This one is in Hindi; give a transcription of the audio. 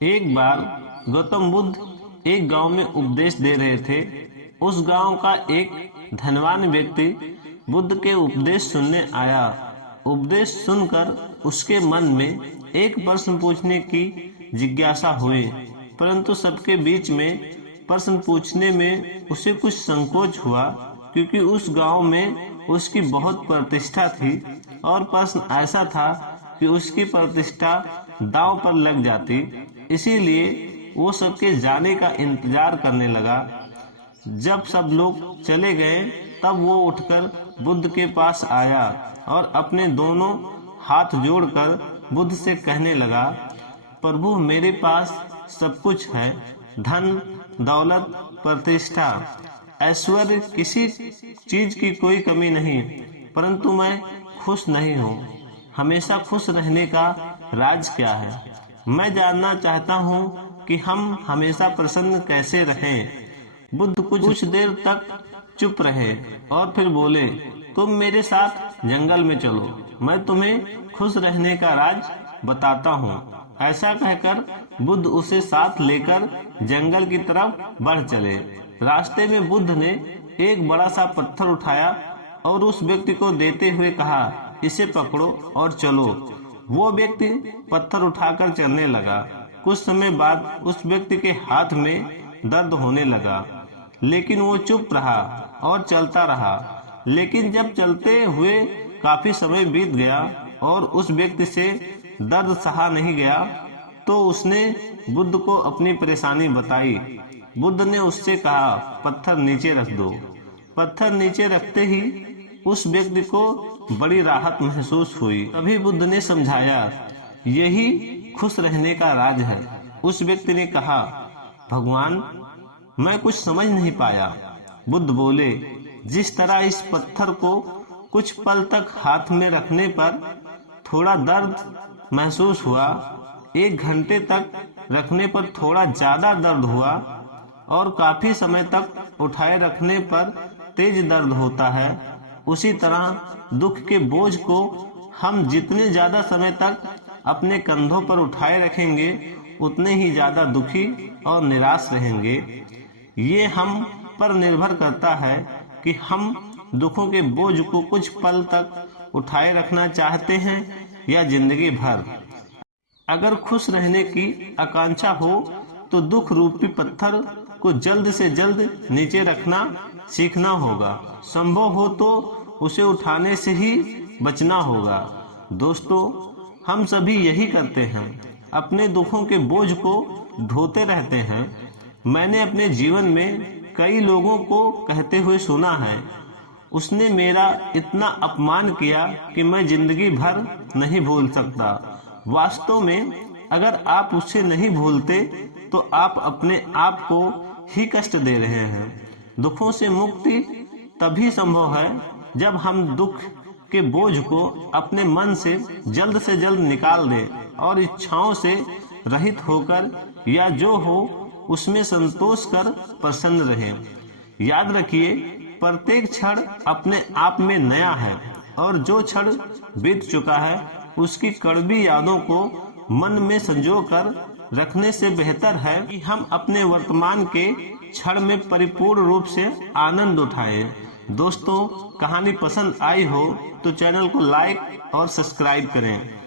एक बार गौतम बुद्ध एक गांव में उपदेश दे रहे थे। उस गांव का एक धनवान व्यक्ति बुद्ध के उपदेश सुनने आया। उपदेश सुनकर उसके मन में एक प्रश्न पूछने की जिज्ञासा हुई, परंतु सबके बीच में प्रश्न पूछने में उसे कुछ संकोच हुआ, क्योंकि उस गांव में उसकी बहुत प्रतिष्ठा थी और प्रश्न ऐसा था कि उसकी प्रतिष्ठा दांव पर लग जाती। इसीलिए वो सबके जाने का इंतजार करने लगा। जब सब लोग चले गए तब वो उठकर बुद्ध के पास आया और अपने दोनों हाथ जोड़कर बुद्ध से कहने लगा, प्रभु, मेरे पास सब कुछ है, धन दौलत प्रतिष्ठा ऐश्वर्य, किसी चीज की कोई कमी नहीं, परंतु मैं खुश नहीं हूँ। हमेशा खुश रहने का राज क्या है? मैं जानना चाहता हूँ कि हम हमेशा प्रसन्न कैसे रहें। बुद्ध कुछ देर तक चुप रहे और फिर बोले, तुम मेरे साथ जंगल में चलो, मैं तुम्हें खुश रहने का राज बताता हूँ। ऐसा कहकर बुद्ध उसे साथ लेकर जंगल की तरफ बढ़ चले। रास्ते में बुद्ध ने एक बड़ा सा पत्थर उठाया और उस व्यक्ति को देते हुए कहा, इसे पकड़ो और चलो। वो व्यक्ति पत्थर उठाकर चलने लगा। कुछ समय बाद उस व्यक्ति के हाथ में दर्द होने लगा, लेकिन वो चुप रहा और चलता रहा। लेकिन जब चलते हुए काफी समय बीत गया और उस व्यक्ति से दर्द सहा नहीं गया, तो उसने बुद्ध को अपनी परेशानी बताई। बुद्ध ने उससे कहा, पत्थर नीचे रख दो। पत्थर नीचे रखते ही उस व्यक्ति को बड़ी राहत महसूस हुई। तभी बुद्ध ने समझाया, यही खुश रहने का राज है। उस व्यक्ति ने कहा, भगवान, मैं कुछ समझ नहीं पाया। बुद्ध बोले, जिस तरह इस पत्थर को कुछ पल तक हाथ में रखने पर थोड़ा दर्द महसूस हुआ, 1 घंटे तक रखने पर थोड़ा ज्यादा दर्द हुआ और काफी समय तक उठाए रखने पर तेज दर्द होता है, उसी तरह दुख के बोझ को हम जितने ज्यादा समय तक अपने कंधों पर उठाए रखेंगे, उतने ही ज्यादा दुखी और निराश रहेंगे। ये हम पर निर्भर करता है कि हम दुखों के बोझ को कुछ पल तक उठाए रखना चाहते हैं या जिंदगी भर। अगर खुश रहने की आकांक्षा हो तो दुख रूपी पत्थर को जल्द से जल्द नीचे रखना सीखना होगा। संभव हो तो उसे उठाने से ही बचना होगा। दोस्तों, हम सभी यही करते हैं, अपने दुखों के बोझ को ढोते रहते हैं। मैंने अपने जीवन में कई लोगों को कहते हुए सुना है, उसने मेरा इतना अपमान किया कि मैं जिंदगी भर नहीं भूल सकता। वास्तव में अगर आप उससे नहीं भूलते तो आप अपने आप को ही कष्ट दे रहे हैं। दुखों से मुक्ति तभी संभव है जब हम दुख के बोझ को अपने मन से जल्द निकाल दें और इच्छाओं से रहित होकर या जो हो उसमें संतोष कर प्रसन्न रहें। याद रखिए, प्रत्येक क्षण अपने आप में नया है और जो क्षण बीत चुका है उसकी कड़वी यादों को मन में संजो कर रखने से बेहतर है कि हम अपने वर्तमान के क्षण में परिपूर्ण रूप से आनंद उठाएं। दोस्तों, कहानी पसंद आई हो तो चैनल को लाइक और सब्सक्राइब करें।